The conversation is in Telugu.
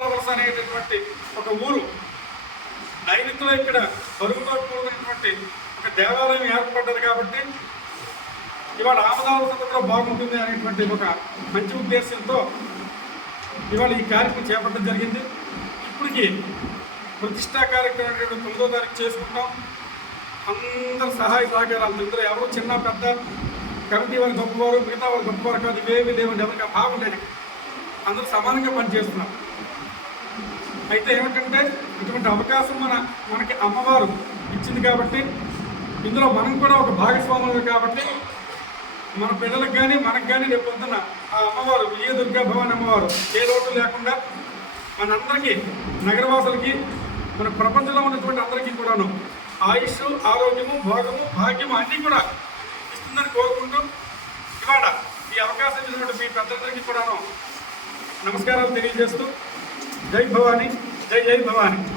అనేటటువంటి ఒక ఊరు. నైనితిలో ఇక్కడ బరువుతో కూడినటువంటి ఒక దేవాలయం ఏర్పడ్డది కాబట్టి ఇవాళ ఆమదావసత కూడా బాగుంటుంది అనేటువంటి ఒక మంచి ఉద్దేశంతో ఇవాళ ఈ కార్యక్రమం చేపట్టడం జరిగింది. ఇప్పటికి ప్రతిష్టా కార్యక్రమం తొమ్మిదో తారీఖు చేసుకుంటాం. అందరు సహాయ సహకారాలు అందరూ ఎవరు చిన్న పెద్ద కమిటీ వాళ్ళు గొప్పవారు మిగతా వాళ్ళు గొప్పవారు కాదు ఇవేమి లేవండి. ఎవరికి ఆ అందరూ సమానంగా పనిచేస్తున్నారు. అయితే ఏమిటంటే ఇటువంటి అవకాశం మన మనకి అమ్మవారు ఇచ్చింది కాబట్టి ఇందులో మనం కూడా ఒక భాగస్వాములు కాబట్టి మన పిల్లలకు కానీ మనకు కానీ రేపు పొద్దున్న ఆ అమ్మవారు విజయ దుర్గా భవన్ అమ్మవారు ఏ లోటు లేకుండా మనందరికీ నగరవాసులకి మన ప్రపంచంలో ఉన్నటువంటి అందరికీ కూడాను ఆయుష్ ఆరోగ్యము భోగము భాగ్యము అన్నీ కూడా ఇస్తుందని కోరుకుంటూ ఇవాళ ఈ అవకాశం ఇచ్చినటువంటి మీ పెద్దలందరికీ కూడాను నమస్కారాలు తెలియజేస్తూ జై భవాని జై జై భవాని